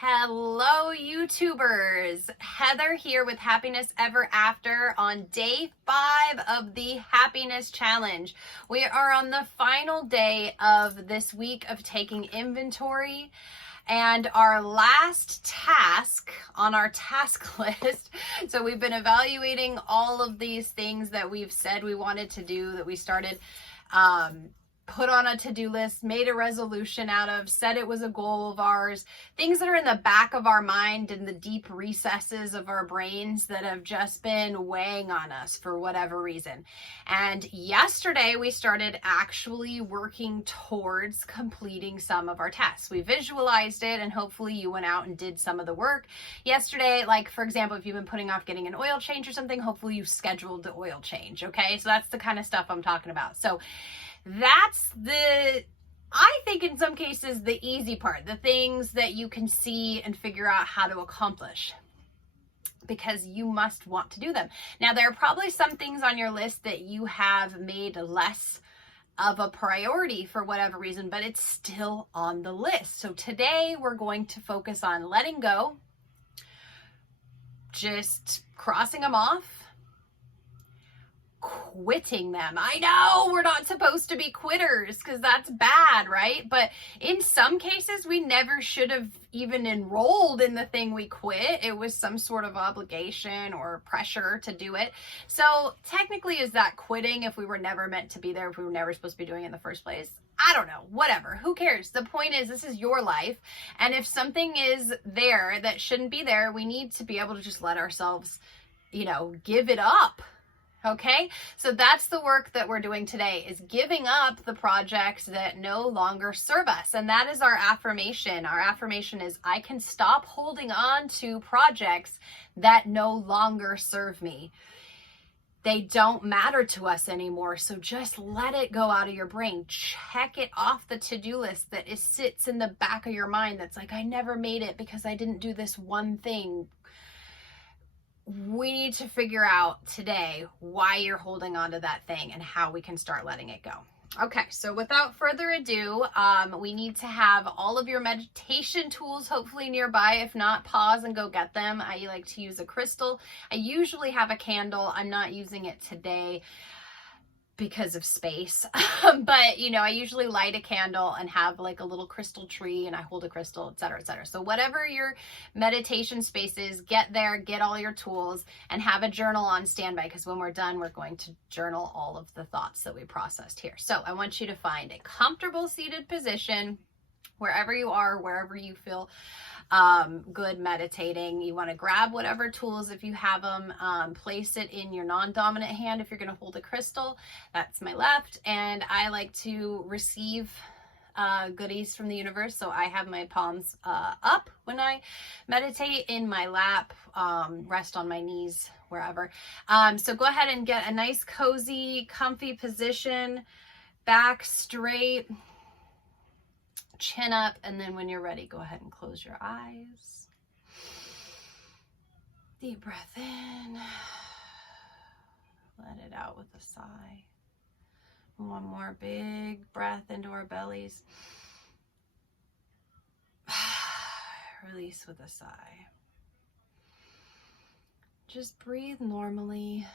Hello, YouTubers. Heather here with Happiness Ever After on day 5 of the Happiness Challenge. We are on the final day of this week of taking inventory, and our last task on our task list. So we've been evaluating all of these things that we've said we wanted to do, that we started put on a to-do list, made a resolution out of, said it was a goal of ours, things that are in the back of our mind and the deep recesses of our brains that have just been weighing on us for whatever reason. And yesterday we started actually working towards completing some of our tasks. We visualized it, and hopefully you went out and did some of the work yesterday. Like, for example, if you've been putting off getting an oil change or something, hopefully you scheduled the oil change. Okay, so that's the kind of stuff I'm talking about. So that's I think in some cases, the easy part, the things that you can see and figure out how to accomplish, because you must want to do them. Now, there are probably some things on your list that you have made less of a priority for whatever reason, but it's still on the list. So today we're going to focus on letting go, just crossing them off, quitting them. I know we're not supposed to be quitters because that's bad, right? But in some cases, we never should have even enrolled in the thing we quit. It was some sort of obligation or pressure to do it. So technically, is that quitting if we were never meant to be there, if we were never supposed to be doing it in the first place? I don't know, whatever, who cares? The point is, this is your life. And if something is there that shouldn't be there, we need to be able to just let ourselves, give it up. Okay, so that's the work that we're doing today, is giving up the projects that no longer serve us. And that is our affirmation. Our affirmation is, I can stop holding on to projects that no longer serve me. They don't matter to us anymore. So just let it go out of your brain. Check it off the to-do list that sits in the back of your mind. That's like, I never made it because I didn't do this one thing. We need to figure out today why you're holding on to that thing and how we can start letting it go. Okay, so without further ado, we need to have all of your meditation tools hopefully nearby. If not, pause and go get them. I like to use a crystal. I usually have a candle. I'm not using it today because of space. But, I usually light a candle and have like a little crystal tree, and I hold a crystal, et cetera, et cetera. So whatever your meditation space is, get there, get all your tools, and have a journal on standby, because when we're done, we're going to journal all of the thoughts that we processed here. So I want you to find a comfortable seated position, wherever you are, wherever you feel good meditating. You want to grab whatever tools, if you have them, place it in your non-dominant hand. If you're going to hold a crystal, that's my left. And I like to receive goodies from the universe. So I have my palms up when I meditate, in my lap, rest on my knees, wherever. So go ahead and get a nice, cozy, comfy position, back straight, chin up, and then when you're ready, go ahead and close your eyes. Deep breath in. Let it out with a sigh. One more big breath into our bellies. Release with a sigh. Just breathe normally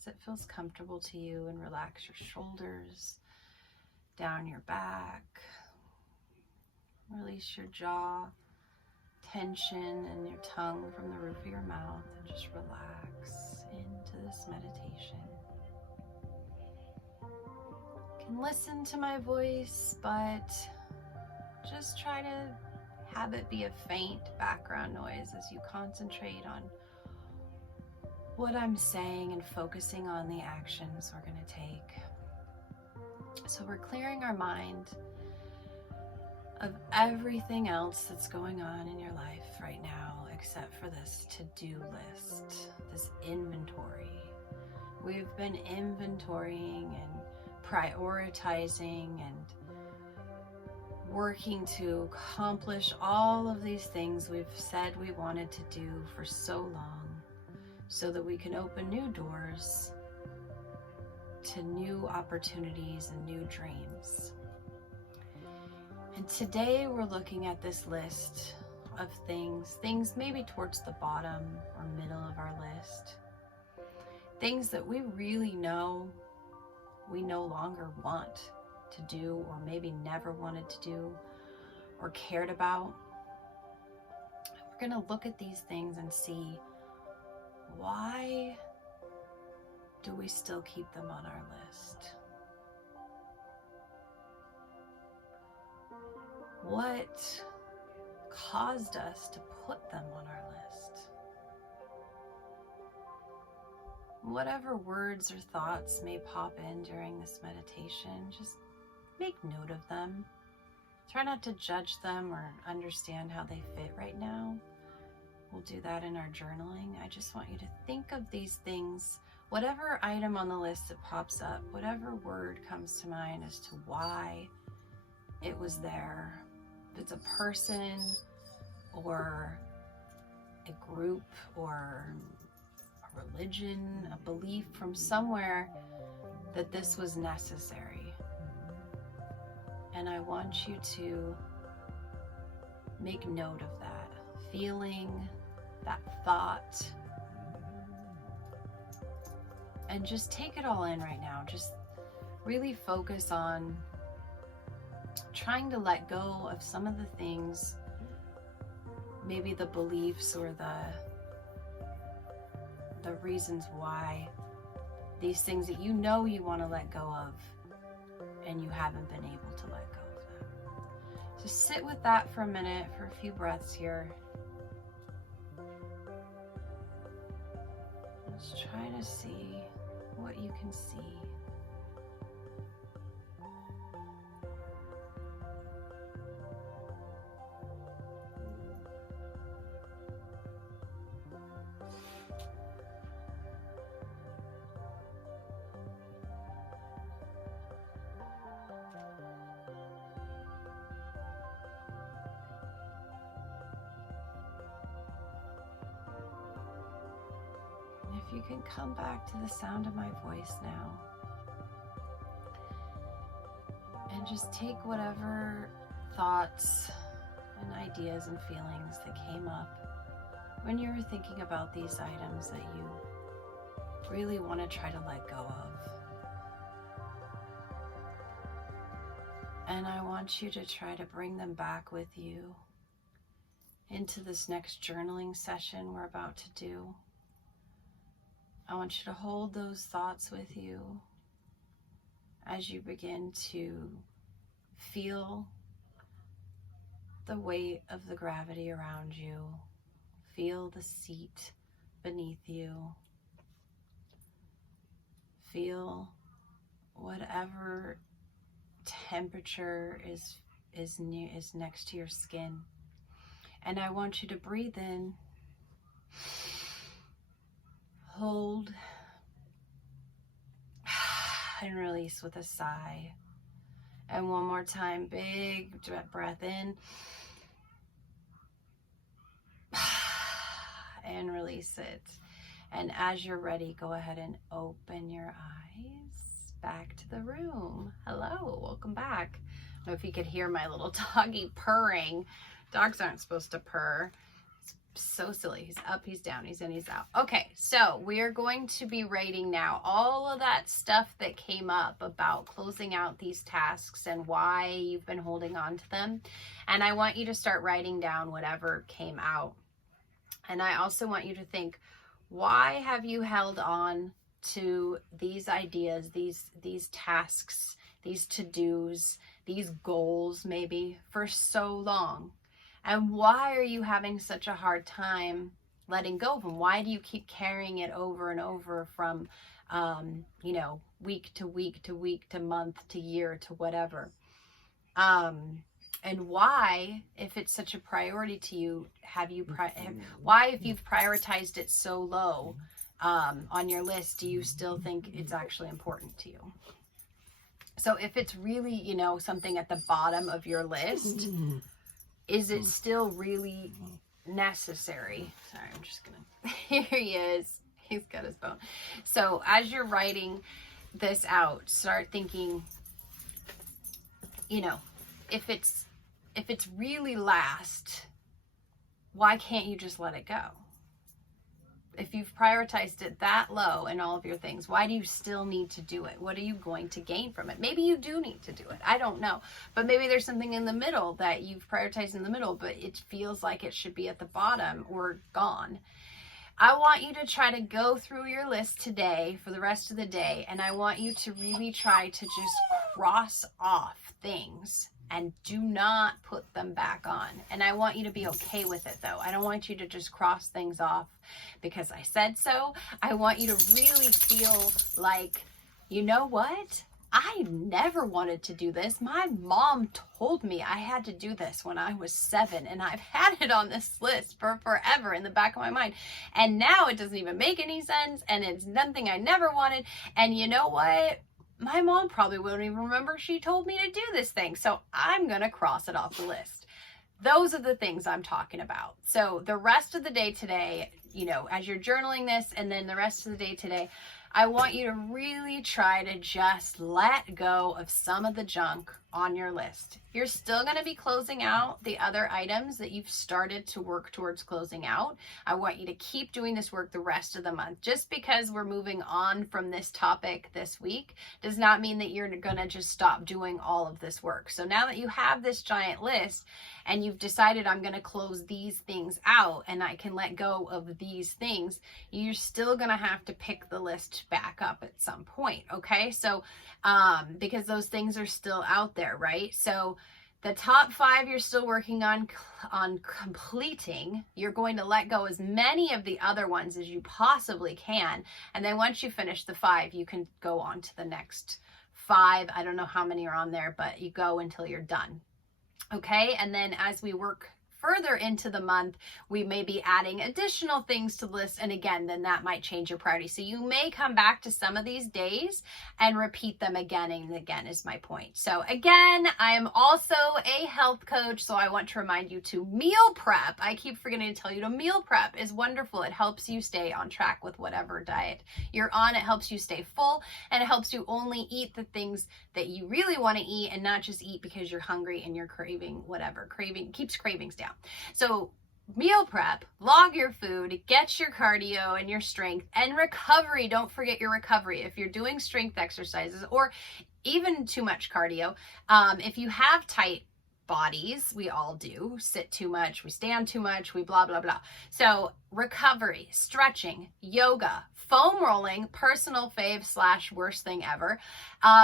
as it feels comfortable to you, and relax your shoulders, down your back. Release your jaw tension and your tongue from the roof of your mouth, and just relax into this meditation. You can listen to my voice, but just try to have it be a faint background noise as you concentrate on what I'm saying and focusing on the actions we're going to take. So we're clearing our mind of everything else that's going on in your life right now, except for this to-do list, this inventory. We've been inventorying and prioritizing and working to accomplish all of these things we've said we wanted to do for so long, so that we can open new doors to new opportunities and new dreams. And today we're looking at this list of things maybe towards the bottom or middle of our list. Things that we really know we no longer want to do, or maybe never wanted to do or cared about. We're going to look at these things and see, why do we still keep them on our list? What caused us to put them on our list? Whatever words or thoughts may pop in during this meditation, just make note of them. Try not to judge them or understand how they fit right now. We'll do that in our journaling. I just want you to think of these things, whatever item on the list that pops up, whatever word comes to mind as to why it was there. If it's a person or a group or a religion, a belief from somewhere, that this was necessary. And I want you to make note of that feeling, that thought, and just take it all in right now. Just really focus on trying to let go of some of the things, maybe the beliefs or the reasons why these things that you know you want to let go of and you haven't been able to let go of them. So sit with that for a minute, for a few breaths here. Just try to see what you can see. If you can come back to the sound of my voice now, and just take whatever thoughts and ideas and feelings that came up when you were thinking about these items that you really want to try to let go of. And I want you to try to bring them back with you into this next journaling session we're about to do. I want you to hold those thoughts with you as you begin to feel the weight of the gravity around you. Feel the seat beneath you. Feel whatever temperature is next to your skin. And I want you to breathe in, hold, and release with a sigh. And one more time, big breath in, and release it. And as you're ready, go ahead and open your eyes back to the room. Hello, welcome back. I don't know if you could hear my little doggy purring. Dogs aren't supposed to purr. So silly. He's up, he's down, he's in, he's out. Okay, so we are going to be writing now all of that stuff that came up about closing out these tasks and why you've been holding on to them. And I want you to start writing down whatever came out. And I also want you to think, why have you held on to these ideas, these tasks, these to-dos, these goals maybe for so long? And why are you having such a hard time letting go of them? Why do you keep carrying it over and over from, week to week to week to month to year to whatever? And why, if it's such a priority to you, why, if you've prioritized it so low on your list, do you still think it's actually important to you? So if it's really, something at the bottom of your list, is it still really necessary? Sorry, I'm just gonna, here he is. He's got his bone. So as you're writing this out, start thinking, if it's if it's really last, why can't you just let it go? If you've prioritized it that low in all of your things, why do you still need to do it? What are you going to gain from it? Maybe you do need to do it. I don't know. But maybe there's something in the middle that you've prioritized in the middle, but it feels like it should be at the bottom or gone. I want you to try to go through your list today for the rest of the day, and I want you to really try to just cross off things and do not put them back on. And I want you to be okay with it, though. I don't want you to just cross things off because I said so. I want you to really feel like, you know what? I never wanted to do this. My mom told me I had to do this when I was 7, and I've had it on this list for forever in the back of my mind. And now it doesn't even make any sense, and it's nothing I never wanted. And you know what? My mom probably won't even remember she told me to do this thing. So I'm going to cross it off the list. Those are the things I'm talking about. So the rest of the day today, you know, as you're journaling this, and then the rest of the day today, I want you to really try to just let go of some of the junk on your list. You're still going to be closing out the other items that you've started to work towards closing out. I want you to keep doing this work the rest of the month. Just because we're moving on from this topic this week does not mean that you're going to just stop doing all of this work. So now that you have this giant list and you've decided I'm going to close these things out and I can let go of these things, you're still going to have to pick the list back up at some point. Okay. So, because those things are still out there, right? So the top 5 you're still working on completing. You're going to let go as many of the other ones as you possibly can. And then once you finish the 5, you can go on to the next 5. I don't know how many are on there, but you go until you're done. Okay. And then as we work further into the month, we may be adding additional things to the list. And again, then that might change your priority. So you may come back to some of these days and repeat them again and again is my point. So again, I am also a health coach. So I want to remind you to meal prep. I keep forgetting to tell you to meal prep is wonderful. It helps you stay on track with whatever diet you're on. It helps you stay full, and it helps you only eat the things that you really want to eat and not just eat because you're hungry and you're craving whatever. Keeps cravings down. So meal prep, log your food, get your cardio and your strength, and recovery. Don't forget your recovery. If you're doing strength exercises or even too much cardio, if you have tight bodies, we all do, sit too much, we stand too much, we blah, blah, blah. So recovery, stretching, yoga, foam rolling, personal fave / worst thing ever.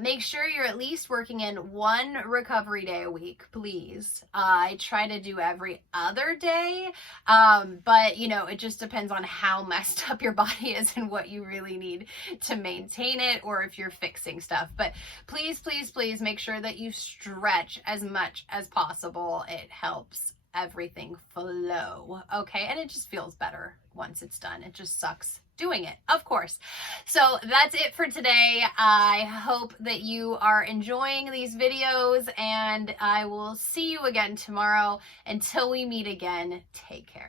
Make sure you're at least working in 1 recovery day a week, please. I try to do every other day, but you know, it just depends on how messed up your body is and what you really need to maintain it, or if you're fixing stuff. But please, please, please make sure that you stretch as much as possible. It helps everything flow. Okay. And it just feels better once it's done. It just sucks doing it, of course. So that's it for today. I hope that you are enjoying these videos, and I will see you again tomorrow. Until we meet again, take care.